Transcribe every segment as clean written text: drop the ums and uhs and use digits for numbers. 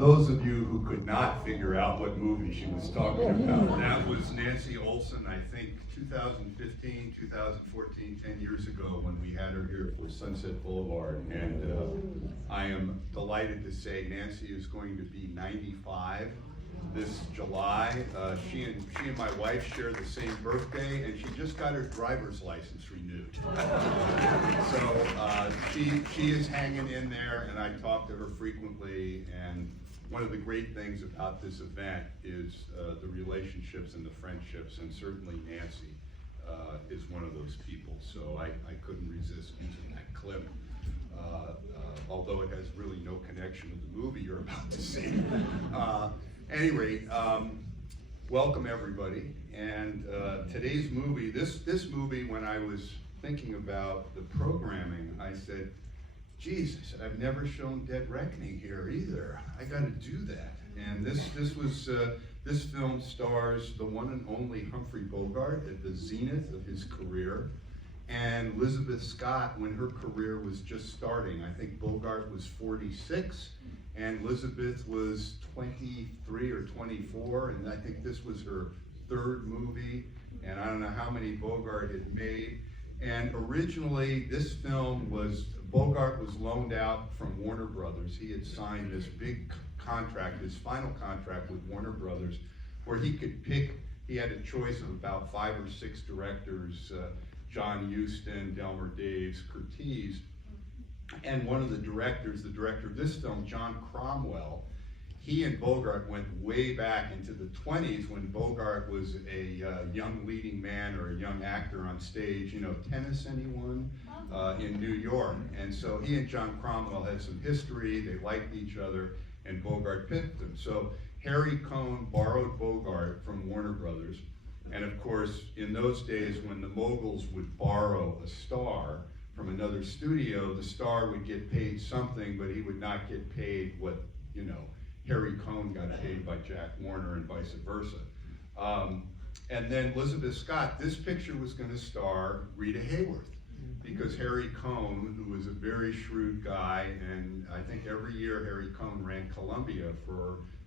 those of you who could not figure out what movie she was talking about, that was Nancy Olson, I think 2015, 2014, 10 years ago when we had her here for Sunset Boulevard. And I am delighted to say Nancy is going to be 95 this July. She and my wife share the same birthday, and she just got her driver's license renewed. So she is hanging in there, and I talk to her frequently. And one of the great things about this event is the relationships and the friendships, and certainly Nancy is one of those people. So I couldn't resist using that clip. Although it has really no connection with the movie you're about to see. At any rate, welcome everybody. And today's movie, this movie, when I was thinking about the programming, I said, geez, I said, I've never shown Dead Reckoning here either. I got to do that. And this film stars the one and only Humphrey Bogart at the zenith of his career, and Lizabethscott when her career was just starting. I think Bogart was 46, and Lizabeth was 23 or 24, and I think this was her third movie, and I don't know how many Bogart had made. And originally, this film Bogart was loaned out from Warner Brothers. He had signed this big contract, his final contract with Warner Brothers, where he could pick, he had a choice of about 5 or 6 directors, John Huston, Delmer Daves, Curtiz. And one of the directors, the director of this film, John Cromwell, he and Bogart went way back into the 20s when Bogart was a young leading man or a young actor on stage. You know, Tennis, anyone? In New York. And so he and John Cromwell had some history, they liked each other, and Bogart picked them. So Harry Cohn borrowed Bogart from Warner Brothers. And of course, in those days when the moguls would borrow a star from another studio, the star would get paid something, but he would not get paid what, you know, Harry Cohn got paid by Jack Warner and vice versa. And then Lizabethscott, this picture was going to star Rita Hayworth, because Harry Cohn, who was a very shrewd guy, and I think every year Harry Cohn ran Columbia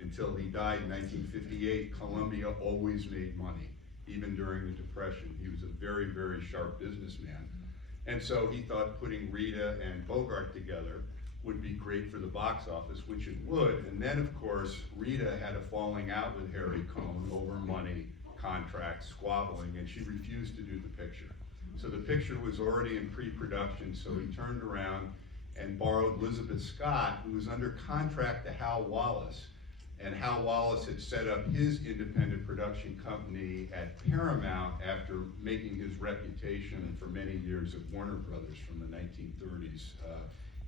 until he died in 1958, Columbia always made money, even during the Depression. He was a very, very sharp businessman. And so he thought putting Rita and Bogart together would be great for the box office, which it would. And then, of course, Rita had a falling out with Harry Cohn over money, contracts, squabbling, and she refused to do the picture. So the picture was already in pre-production, so he turned around and borrowed Lizabethscott, who was under contract to Hal Wallace. And Hal Wallace had set up his independent production company at Paramount after making his reputation for many years at Warner Brothers from the 1930s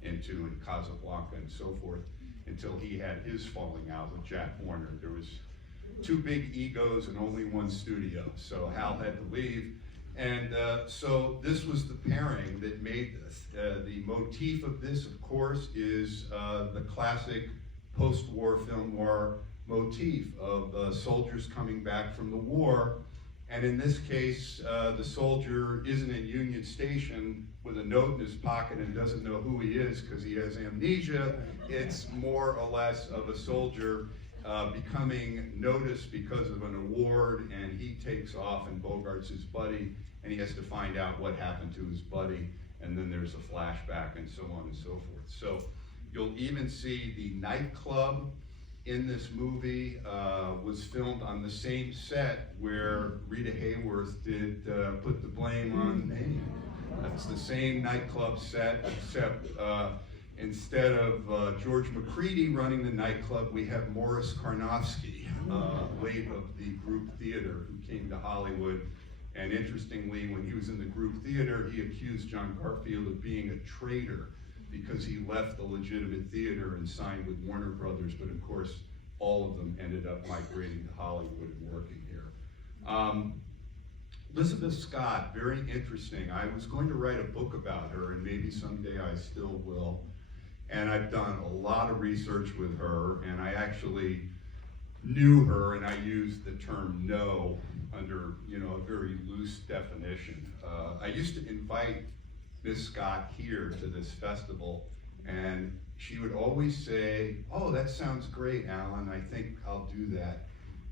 into in Casablanca and so forth, until he had his falling out with Jack Warner. There was 2 big egos and only one studio, so Hal had to leave. And so this was the pairing that made this. The motif of this, of course, is the classic post-war film noir motif of soldiers coming back from the war. And in this case, the soldier isn't in Union Station with a note in his pocket and doesn't know who he is because he has amnesia. It's more or less of a soldier becoming noticed because of an award, and he takes off, and Bogart's his buddy, and he has to find out what happened to his buddy, and then there's a flashback and so on and so forth. So you'll even see the nightclub in this movie was filmed on the same set where Rita Hayworth did Put the Blame on Me. That's the same nightclub set, except instead of George McCready running the nightclub, we have Morris Karnofsky, late of the Group Theater, who came to Hollywood. And interestingly, when he was in the Group Theater, he accused John Garfield of being a traitor because he left the legitimate theater and signed with Warner Brothers, but of course, all of them ended up migrating to Hollywood and working here. Lizabethscott, very interesting. I was going to write a book about her, and maybe someday I still will. And I've done a lot of research with her, and I actually knew her, and I used the term know under, you know, a very loose definition. I used to invite Miss Scott here to this festival, and she would always say, "Oh, that sounds great, Alan, I think I'll do that."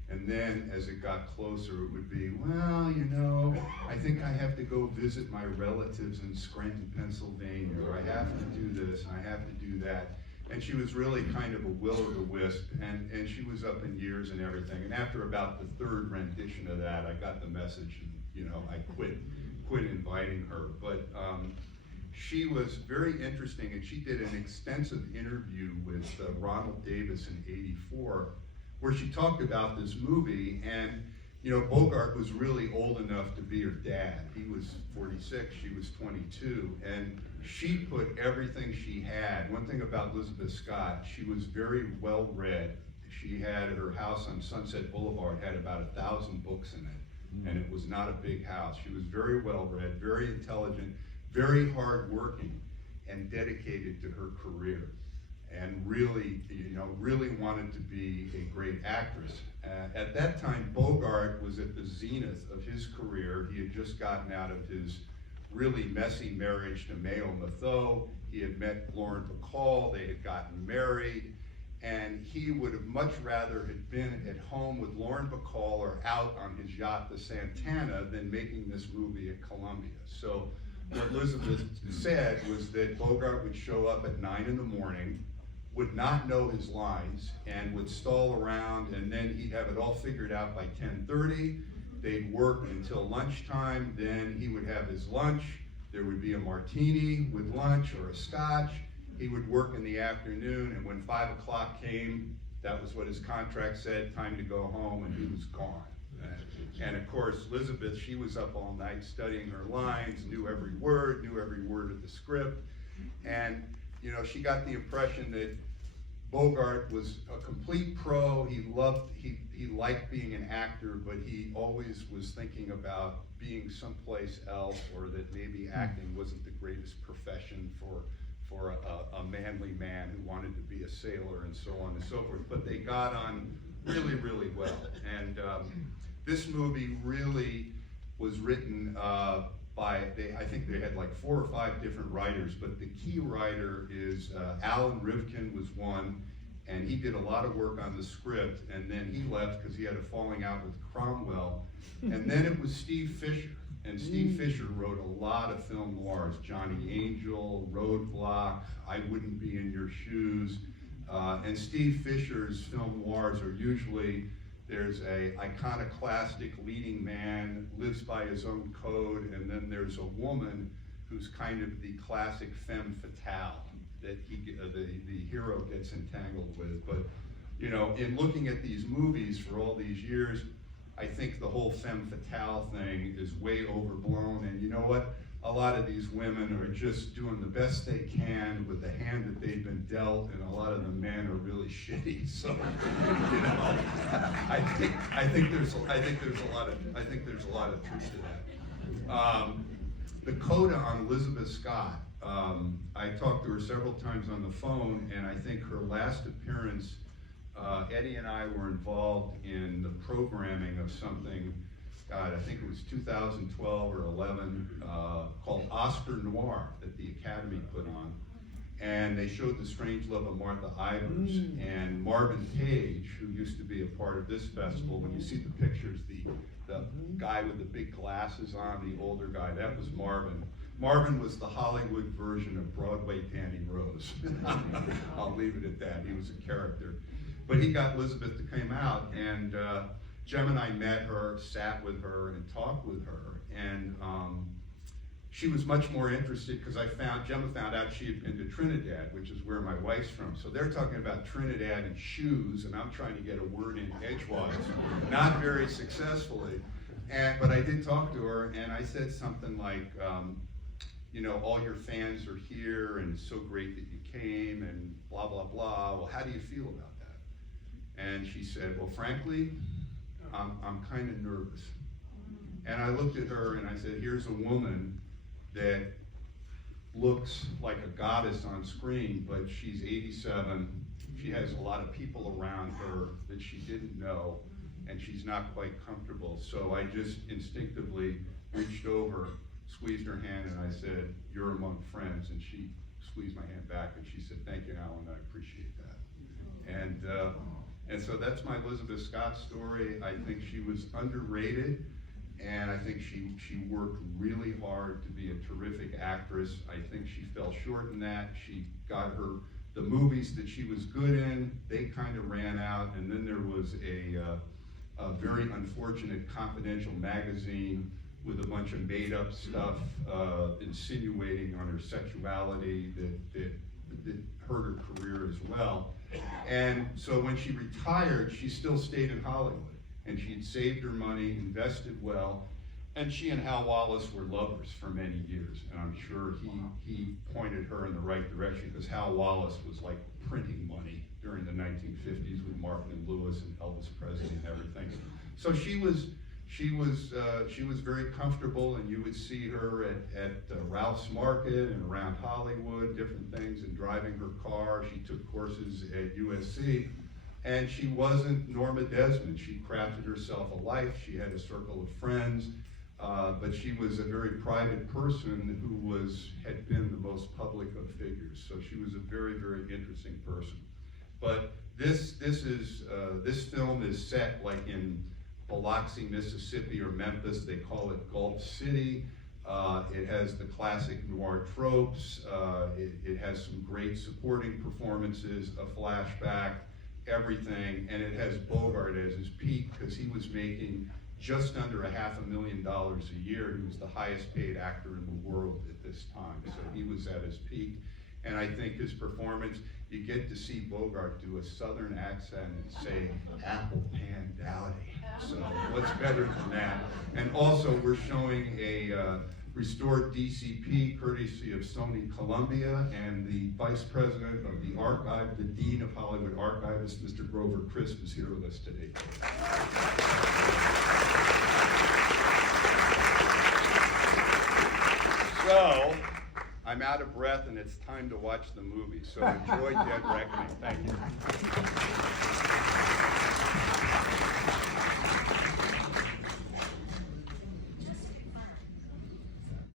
And then as it got closer, it would be, "Well, you know, I think I have to go visit my relatives in Scranton, Pennsylvania, or I have to do this and I have to do that." And she was really kind of a will-o'-the-wisp, and she was up in years and everything. And after about the third rendition of that, I got the message, and I quit inviting her. But she was very interesting, and she did an extensive interview with Ronald Davis in '84, where she talked about this movie. And Bogart was really old enough to be her dad. He was 46, she was 22, and she put everything she had. One thing about Lizabeth Scott, she was very well read. She had her house on Sunset Boulevard, had about 1,000 books in it, and it was not a big house. She was very well read, very intelligent, very hardworking, and dedicated to her career, and really, really wanted to be a great actress. At that time, Bogart was at the zenith of his career. He had just gotten out of his really messy marriage to Mayo Mathieu. He had met Lauren Bacall, they had gotten married, and he would have much rather had been at home with Lauren Bacall or out on his yacht, the Santana, than making this movie at Columbia. So what Elizabeth said was that Bogart would show up at 9 in the morning, would not know his lines, and would stall around, and then he'd have it all figured out by 10:30. They'd work until lunchtime, then he would have his lunch. There would be a martini with lunch or a scotch. He would work in the afternoon, and when 5 o'clock came, that was what his contract said, time to go home, and he was gone. And of course, Elizabeth, she was up all night studying her lines, knew every word of the script. And she got the impression that Bogart was a complete pro. He liked being an actor, but he always was thinking about being someplace else, or that maybe acting wasn't the greatest profession for a manly man who wanted to be a sailor, and so on and so forth. But they got on really, really well. And this movie really was written by, I think they had like 4 or 5 different writers, but the key writer is Alan Rivkin was one, and he did a lot of work on the script, and then he left because he had a falling out with Cromwell. And then it was Steve Fisher, and Steve Fisher wrote a lot of film noirs, Johnny Angel, Roadblock, I Wouldn't Be in Your Shoes, and Steve Fisher's film noirs are usually, there's a iconoclastic leading man, lives by his own code, and then there's a woman who's kind of the classic femme fatale that the hero gets entangled with. But in looking at these movies for all these years, I think the whole femme fatale thing is way overblown. And you know what? A lot of these women are just doing the best they can with the hand that they've been dealt, and a lot of the men are really shitty. So, I think there's a lot of truth to that. The coda on Lizabeth Scott. I talked to her several times on the phone, and I think her last appearance, Eddie and I were involved in the programming of something, God, I think it was 2012 or 11, called Oscar Noir that the Academy put on. And they showed The Strange Love of Martha Ivers, and Marvin Page, who used to be a part of this festival. When you see the pictures, the guy with the big glasses on, the older guy, that was Marvin. Marvin was the Hollywood version of Broadway Panty Rose. I'll leave it at that. He was a character. But he got Elizabeth to come out, and Jem and I met her, sat with her, and talked with her. And she was much more interested, because Gemma found out she had been to Trinidad, which is where my wife's from. So they're talking about Trinidad and shoes, and I'm trying to get a word in edgewise, not very successfully. But I did talk to her, and I said something like, all your fans are here, and it's so great that you came, and blah, blah, blah. Well, how do you feel about that? And she said, well, frankly, I'm kind of nervous. And I looked at her and I said, here's a woman that looks like a goddess on screen, but she's 87. She has a lot of people around her that she didn't know, and she's not quite comfortable. So I just instinctively reached over, squeezed her hand, and I said, you're among friends. And she squeezed my hand back, and she said, "Thank you, Alan, I appreciate that." And so that's my Lizabeth Scott story. I think she was underrated, and I think she worked really hard to be a terrific actress. I think she fell short in that. She got the movies that she was good in, they kind of ran out, and then there was a very unfortunate confidential magazine with a bunch of made-up stuff insinuating on her sexuality that hurt her career as well. And so when she retired, she still stayed in Hollywood, and she had saved her money, invested well, and she and Hal Wallis were lovers for many years, and I'm sure he pointed her in the right direction, because Hal Wallis was like printing money during the 1950s with Martin and Lewis and Elvis Presley and everything. So she was very comfortable, and you would see her at Ralph's Market and around Hollywood, different things, and driving her car. She took courses at USC, and she wasn't Norma Desmond. She crafted herself a life. She had a circle of friends, but she was a very private person who had been the most public of figures. So she was a very, very interesting person. But this film is set like in Biloxi, Mississippi, or Memphis. They call it Gulf City. It has the classic noir tropes. It has some great supporting performances, a flashback, everything, and it has Bogart as his peak, because he was making just under $500,000 a year. He was the highest paid actor in the world at this time, so he was at his peak. And I think his performance, you get to see Bogart do a Southern accent and say, "Apple pan dowdy." So what's better than that? And also, we're showing a restored DCP courtesy of Sony Columbia, and the Vice President of the Archive, the Dean of Hollywood Archivists, Mr. Grover Crisp, is here with us today. So, I'm out of breath, and it's time to watch the movie. So enjoy Dead Reckoning. Thank you.